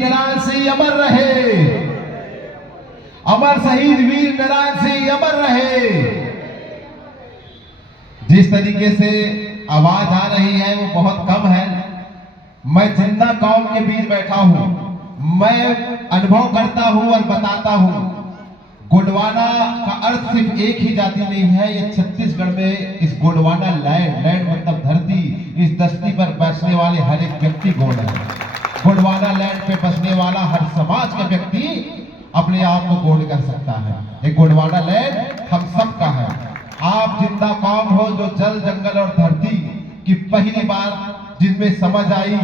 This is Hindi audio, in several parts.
वीर नारायण सिंह अमर रहे, अमर शहीद वीर नारायण सिंह अमर रहे। जिस तरीके से आवाज आ रही है वो बहुत कम है। मैं जिंदा कौम के बीच बैठा हूं, मैं अनुभव करता हूं और बताता हूं। गोंडवाना का अर्थ सिर्फ एक ही जाति नहीं है, ये छत्तीसगढ़ में इस गोंडवाना लैंड मतलब धरती, इस धरती पर बसने वाले हर एक व्यक्ति गोंड है। गोंडवाना लैंड पे बसने वाला हर समाज का व्यक्ति अपने आप को गोंड कह सकता है। ये गोंडवाना लैंड हम सबका है। आप जिंदा कौम हो जो जल जंगल और धरती की पहली बार जिनमें समझ आई,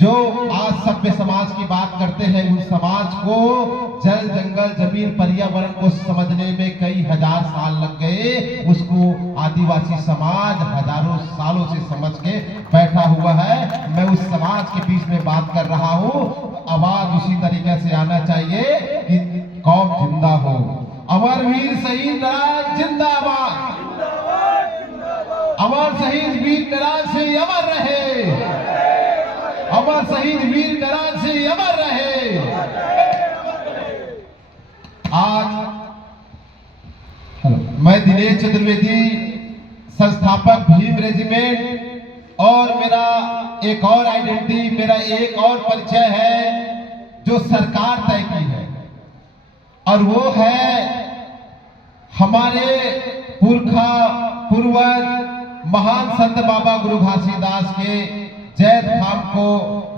जो आज सभ्य समाज की बात करते हैं, उन समाज को जल जंगल जमीन पर्यावरण को समझने में कई हजार साल लग गए। उसको आदिवासी समाज हजारों सालों से समझ के बैठा हुआ है। मैं उस समाज के बीच में बात कर रहा हूं। आवाज उसी तरीके से आना चाहिए कि कौम जिंदा हो। अमर वीर शहीद नारायण जिंदाबाद, अमर शहीद वीर नारायण सिंह अमर रहे, अमर शहीद वीर नारायण सिंह अमर रहे। आज मैं दिनेश चतुर्वेदी, संस्थापक भीम रेजिमेंट, और मेरा एक और आइडेंटिटी, मेरा एक और परिचय है जो सरकार तय की है, और वो है हमारे पुरखा पूर्वज महान संत बाबा गुरु घासीदास के जैद खाम को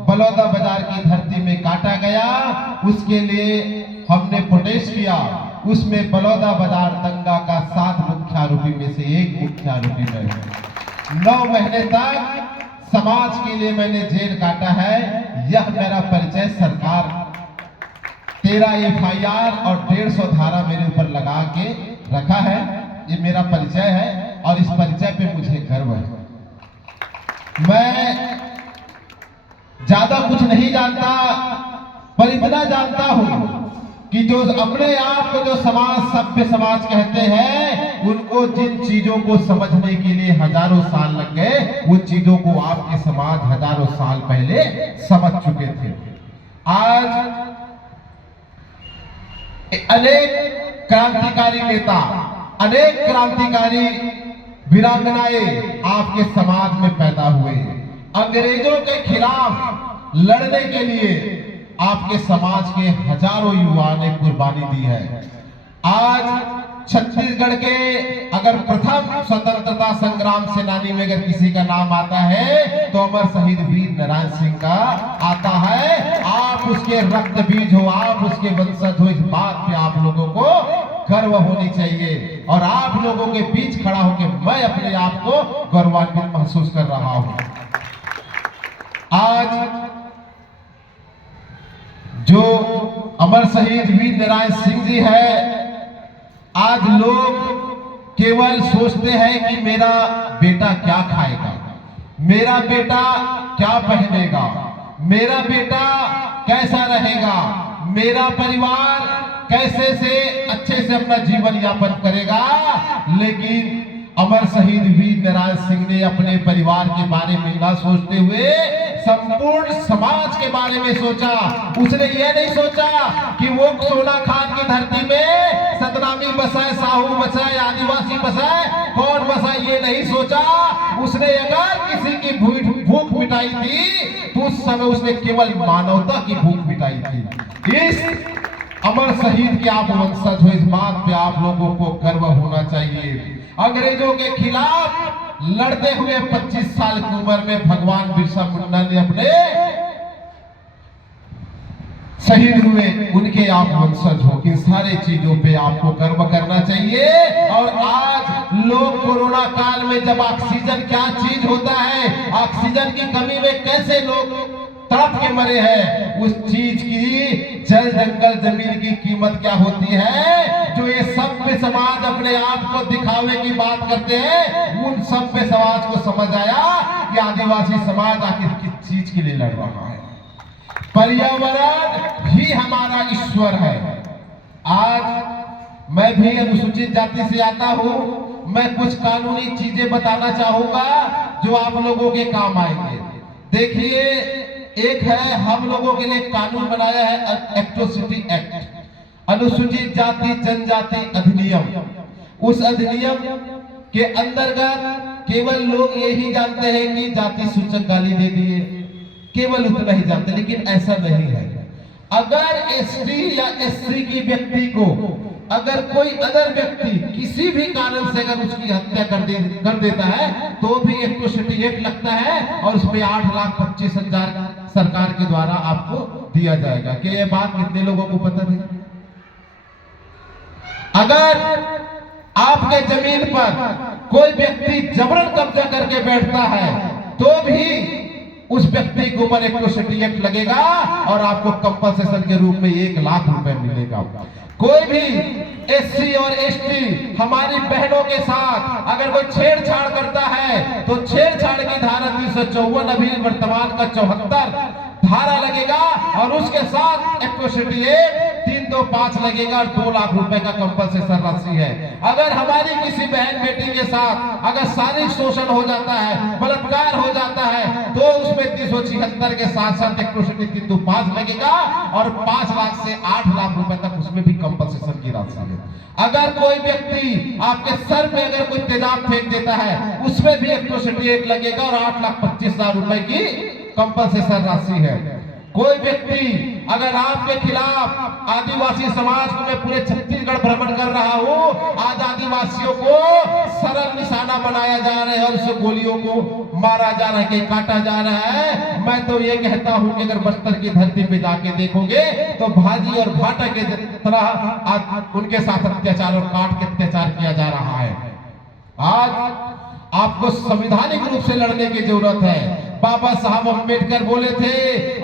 बलौदा बाजार की धरती में काटा गया। उसके लिए हमने प्रोटेस्ट किया। उसमें बलौदा बाजार दंगा का 7 मुख्य आरोपी में से एक मुख्य आरोपी मैं। 9 महीने तक समाज के लिए मैंने जेल काटा है। यह मेरा परिचय सरकार 13 FIR और 150 धारा मेरे ऊपर लगा के रखा है। ये मेरा परिचय है और इस परिचय पे मुझे गर्व है। मैं ज्यादा कुछ नहीं जानता, पर इतना जानता हूं कि जो अपने आप को जो समाज सभ्य समाज कहते हैं, उनको जिन चीजों को समझने के लिए हजारों साल लग गए, उन चीजों को आपके समाज हजारों साल पहले समझ चुके थे। आज अनेक क्रांतिकारी नेता, अनेक क्रांतिकारी वीरांगनाएं आपके समाज में पैदा हुए। अंग्रेजों के खिलाफ लड़ने के लिए आपके समाज के हजारों युवाओं ने कुर्बानी दी है। आज छत्तीसगढ़ के अगर प्रथम स्वतंत्रता संग्राम सेनानी में अगर किसी का नाम आता है तो अमर शहीद वीर नारायण सिंह का आता है। आप उसके रक्त बीज हो, आप उसके वंशज हो, इस बात पे आप लोगों को गर्व होनी चाहिए। और आप लोगों के बीच खड़ा होकर मैं अपने आप को गौरवान्वित महसूस कर रहा हूं। आज जो अमर शहीद वीर नारायण सिंह जी है, आज लोग केवल सोचते हैं कि मेरा बेटा क्या खाएगा, मेरा बेटा क्या पहनेगा, मेरा बेटा कैसा रहेगा, मेरा परिवार कैसे से अच्छे से अपना जीवन यापन करेगा। लेकिन अमर शहीद वीर नारायण सिंह ने अपने परिवार के बारे में ना सोचते हुए संपूर्ण समाज के बारे में सोचा। उसने ये नहीं सोचा कि वो सोना खान की धरती में सतनामी बसाए, साहू बसाए, आदिवासी बसाए, कौन बसाए, ये नहीं सोचा। उसने अगर किसी की भूख मिटाई थी तो उस समय उसने केवल मानवता की भूख मिटाई थी। इस अमर शहीद के आप वंशज हो, इस बात पे आप लोगों को गर्व होना चाहिए। अंग्रेजों के खिलाफ लड़ते हुए 25 साल की उम्र में भगवान बिरसा मुंडा ने अपने शहीद हुए, उनके आप वंशज हो। इन सारे चीजों पे आपको गर्व करना चाहिए। और आज लोग कोरोना काल में जब ऑक्सीजन क्या चीज होता है, ऑक्सीजन की कमी में कैसे लोग तड़प के मरे हैं, उस चीज की जल जंगल जमीन की कीमत क्या होती है। जो ये सभ्य समाज अपने आप को दिखावे की बात करते हैं, उन सभ्य समाज को समझ आया कि आदिवासी समाज आखिर किस चीज के लिए लड़ रहा है। पर्यावरण भी हमारा ईश्वर है। आज मैं भी अनुसूचित जाति से आता हूं। मैं कुछ कानूनी चीजें बताना चाहूंगा जो आप लोगों के काम आएंगे। देखिए, एक है हम लोगों के लिए कानून बनाया है एट्रोसिटी एक्ट, अनुसूचित जाति जनजाति अधिनियम। उस अधिनियम के अंतर्गत केवल लोग यही जानते हैं कि जाति सूचक गाली दे दिए, केवल उतना ही जानते, लेकिन ऐसा नहीं है। अगर एसटी या एससी की व्यक्ति को अगर कोई अदर व्यक्ति किसी भी कारण से अगर उसकी हत्या कर देता है तो भी एट्रोसिटी एक्ट लगता है और उसमें 8,25,000 सरकार के द्वारा आपको दिया जाएगा। कि ये बात कितने लोगों को पता नहीं? अगर आपके जमीन पर कोई व्यक्ति जबरन कब्जा करके बैठता है तो भी उस व्यक्ति के ऊपर एट्रोसिटी एक्ट लगेगा और आपको कंपनसेशन के रूप में 1 लाख रुपए मिलेगा। कोई भी एससी और एसटी हमारी बहनों के साथ अगर कोई छेड़छाड़ करता है तो छेड़छाड़ की धारा 354 अभी वर्तमान का 74 धारा लगेगा और उसके साथ एट्रोसिटी एक्ट 325 लगेगा और 2 लाख रुपए का कंपनसेशन राशि है। अगर हमारी किसी बहन बेटी के साथ अगर शारीरिक शोषण हो जाता है, बलात्कार हो जाता है तो उसमें 376 के साथ साथ एट्रोसिटी 325 लगेगा और 5 लाख से 8 लाख रुपए तक उसमें भी कंपनसेशन की राशि है। अगर कोई व्यक्ति आपके सर पे अगर कोई तेजाब फेंक देता है उसमें भी एट्रोसिटी एक्ट लगेगा और 8,25,000 रुपए की कंपनसेशन राशि है। कोई व्यक्ति अगर आपके खिलाफ आदिवासी समाज को मैं पूरे छत्तीसगढ़ भ्रमण कर रहा हूं, आज आदिवासियों को सरल निशाना बनाया जा रहा है और उसे गोलियों को मारा जा रहा है, काटा जा रहा है। मैं तो ये कहता हूं कि अगर बस्तर की धरती पे जाके देखोगे तो भाजी और घाटा के तरह उनके साथ अत्याचार और काट के अत्याचार किया जा रहा है। आज आपको संवैधानिक रूप से लड़ने की जरूरत है। बाबा साहब अम्बेडकर बोले थे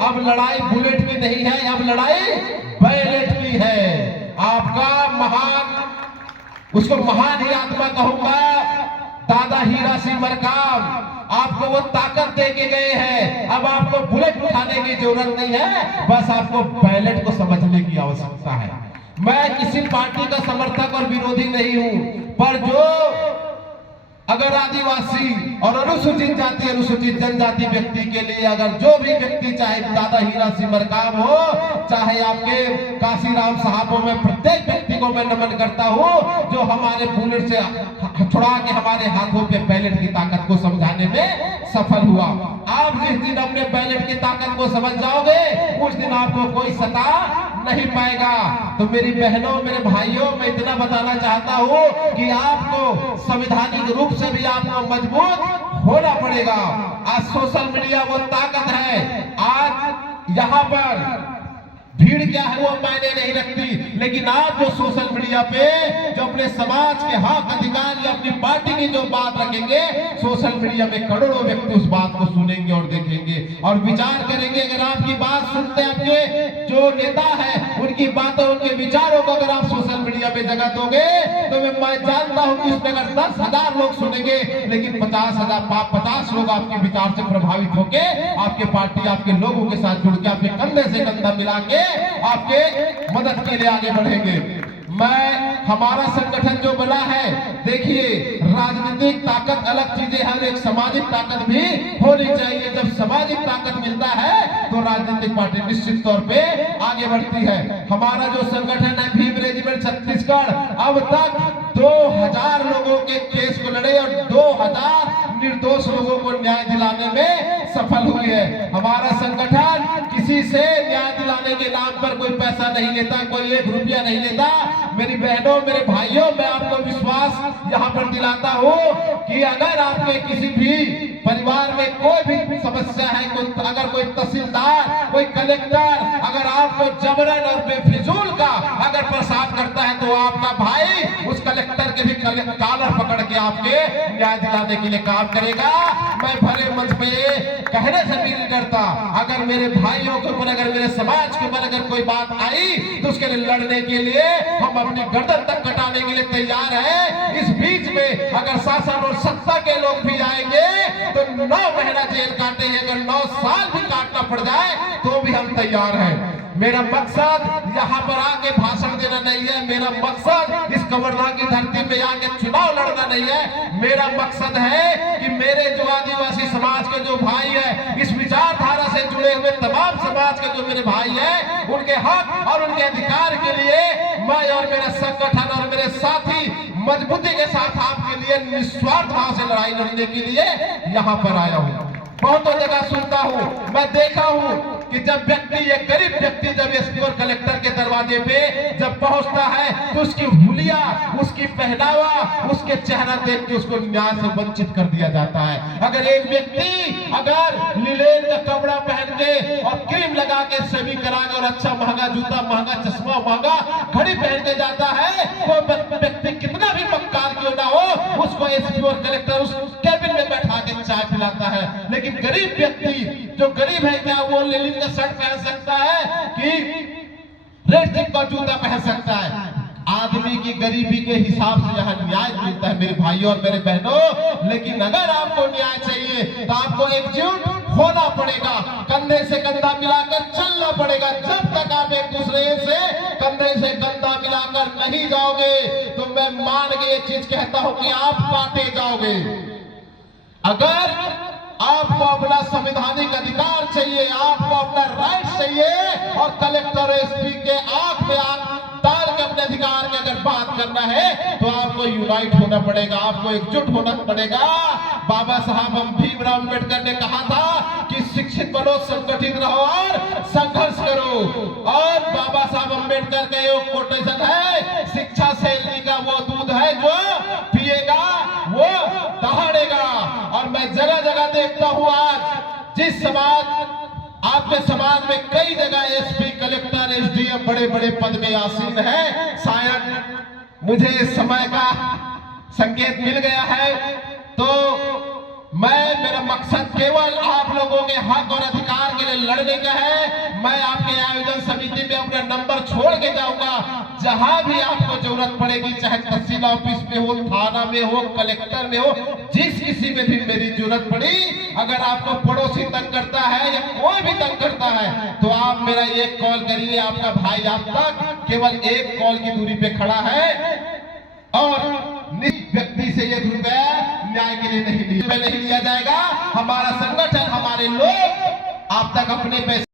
अब लड़ाई बुलेट की नहीं है, अब लड़ाई बैलेट की है। आपका महान, उसको महान ही आत्मा कहूंगा, दादा हीरा सिंह मरकाम आपको वो ताकत दे के गए हैं। अब आपको बुलेट उठाने की जरूरत नहीं है, बस आपको बैलेट को समझने की आवश्यकता है। मैं किसी पार्टी का समर्थक और विरोधी नहीं हूं, पर जो अगर आदिवासी और अनुसूचित जाति अनुसूचित जनजाति व्यक्ति के लिए अगर जो भी व्यक्ति चाहे दादा हीरा सिंह मरकाम हो, चाहे आपके काशीराम साहब हो, मैं प्रत्येक व्यक्ति को मैं नमन करता हूं जो हमारे बुलेट से छुड़ा के हमारे हाथों पे बैलेट की ताकत को समझाने में सफल हुआ। आप जिस दिन अपने बैलेट की ताकत को समझ जाओगे उस दिन आपको कोई सता नहीं पाएगा। तो मेरी बहनों मेरे भाइयों, मैं इतना बताना चाहता हूं कि आपको संवैधानिक रूप से भी आपको मजबूत होना पड़ेगा। आज सोशल मीडिया वो ताकत है, आज यहाँ पर भीड़ क्या है वो मायने नहीं रखती, लेकिन आप जो सोशल मीडिया पे जो अपने समाज के हक अधिकार या अपनी पार्टी की जो बात रखेंगे, सोशल मीडिया में करोड़ों व्यक्ति उस बात को सुनेंगे और देखेंगे और विचार करेंगे। अगर आपकी बात सुनते आपके जो नेता है उनकी बातों उनके विचारों को अगर आप सोशल मीडिया पे जगह दोगे तो मैं जानता हूं कि उसमें अगर 10,000 लोग सुनेंगे लेकिन 50 लोग आपके विचार से प्रभावित होके आपके पार्टी आपके लोगों के साथ जुड़ के आपके कंधे से कंधा मिला के आपके मदद के लिए आगे बढ़ेंगे। हमारा संगठन जो बना है, देखिए राजनीतिक ताकत अलग चीजें है, एक सामाजिक ताकत भी होनी चाहिए। जब सामाजिक ताकत मिलता है तो राजनीतिक पार्टी निश्चित तौर पे आगे बढ़ती है। हमारा जो संगठन है भीम रेजिमेंट छत्तीसगढ़ अब तक 2000 लोगों के केस को लड़े और 2000 निर्दोष लोगों को न्याय दिलाने में सफल हुई है। हमारा संगठन किसी से न्याय दिलाने के नाम पर कोई पैसा नहीं लेता, कोई 1 रुपया नहीं लेता। मेरी बहनों मेरे भाइयों, मैं आपको विश्वास यहाँ पर दिलाता हूँ कि अगर आपके किसी भी परिवार में कोई भी समस्या है, अगर कोई तहसीलदार कोई कलेक्टर अगर आपको जबरन और बेफिजूल का अगर प्रसाद करता है तो आपका भाई उस कलेक्टर के भी कॉलर पकड़ के आपके न्याय दिलाने के लिए काम करेगा। मैं भरे मंच पे कहने से भी नहीं डरता। अगर मेरे भाइयों के ऊपर अगर मेरे समाज के ऊपर अगर कोई बात आई तो उसके लिए लड़ने के लिए हम अपनी गर्दन तक कटाने के लिए तैयार है। इस बीच में अगर शासन और सत्ता के लोग भी आएंगे तो 9 महीना जेल काटेंगे, अगर 9 साल भी काटना पड़ जाए तो भी हम तैयार हैं। मेरा मकसद यहाँ पर आके भाषण देना नहीं है, मेरा मकसद इस कवर्धा की धरती पे आके चुनाव लड़ना नहीं है। मेरा मकसद है कि मेरे जो आदिवासी समाज के जो भाई है, इस विचारधारा से जुड़े हुए समाज के जो मेरे भाई हैं उनके हक और उनके अधिकार के लिए मैं और मेरा संगठन और मेरे साथी मजबूती के साथ आपके लिए निस्वार्थ भाव से लड़ाई लड़ने के लिए यहाँ पर आया हूँ। बहुतों जगह सुनता हूँ, मैं देखा हूँ कि जब व्यक्ति, एक गरीब व्यक्ति जब एसपी और कलेक्टर के दरवाजे पे जब पहुंचता है तो उसकी हुलिया, उसकी पहनावा, उसके चेहरा देख के उसको न्याय से वंचित कर दिया जाता है। अगर एक व्यक्ति अगर लीलेन का कपड़ा पहन के और क्रीम लगा के सेविंग करा के और अच्छा महंगा जूता, महंगा चश्मा, महंगा घड़ी पहन के जाता है, वो व्यक्ति कितना भी मक्कार क्यों ना हो, उसको एसपी और कलेक्टर उस कैबिन में बैठा के चाय पिलाता है। लेकिन गरीब व्यक्ति जो गरीब है, क्या वो लीलिन का शर्ट पहन सकता है कि रेड टिप का जूता पहन सकता है? आदमी की गरीबी के हिसाब से यहाँ न्याय मिलता है मेरे भाइयों और मेरे बहनों। लेकिन अगर आपको न्याय चाहिए तो आपको एकजुट होना पड़ेगा, कंधे से कंधा मिलाकर चलना पड़ेगा। जब तक आप एक दूसरे से कंधे से कंधा मिलाकर नहीं जाओगे तो मैं मान के ये चीज कहता हूं कि आप काटे जाओगे। अगर आपको अपना संवैधानिक अधिकार चाहिए, आपको अपना राइट चाहिए और कलेक्टर एसपी के आंख में आंख डाल के अपने अधिकार की अगर बात करना है तो आपको यूनाइट होना पड़ेगा, आपको एकजुट होना पड़ेगा। बाबा साहब भीमराव अम्बेडकर ने कहा था कि शिक्षित बनो, संगठित रहो और संघर्ष करो। और बाबा साहब अम्बेडकर का एक कोटेशन है, शिक्षा शैली का वो दूध है जो पिएगा वो दहाड़ेगा। और मैं जगह जगह देखता हूं आज जिस समाज, आपके समाज में कई जगह एसपी, कलेक्टर, एसडीएम बड़े बड़े पद में आसीन है। शायद मुझे समय का संकेत मिल गया है तो मेरा मकसद केवल आप लोगों के हक और अधिकार के लिए लड़ने का है। मैं आपके आयोजन समिति में अपना नंबर छोड़ के जाऊंगा। जहां भी आपको जरूरत पड़ेगी, चाहे तहसील ऑफिस में हो, थाना में हो, कलेक्टर में हो, जिस किसी में भी मेरी जरूरत पड़ी, अगर आपको पड़ोसी तंग करता है या कोई भी तंग करता है तो आप मेरा एक कॉल करिए। आपका भाई आप तक केवल एक कॉल की दूरी पे खड़ा है और व्यक्ति से ये रुपया न्याय के लिए नहीं लिया जाएगा। हमारा संगठन, हमारे लोग आप तक अपने पैसे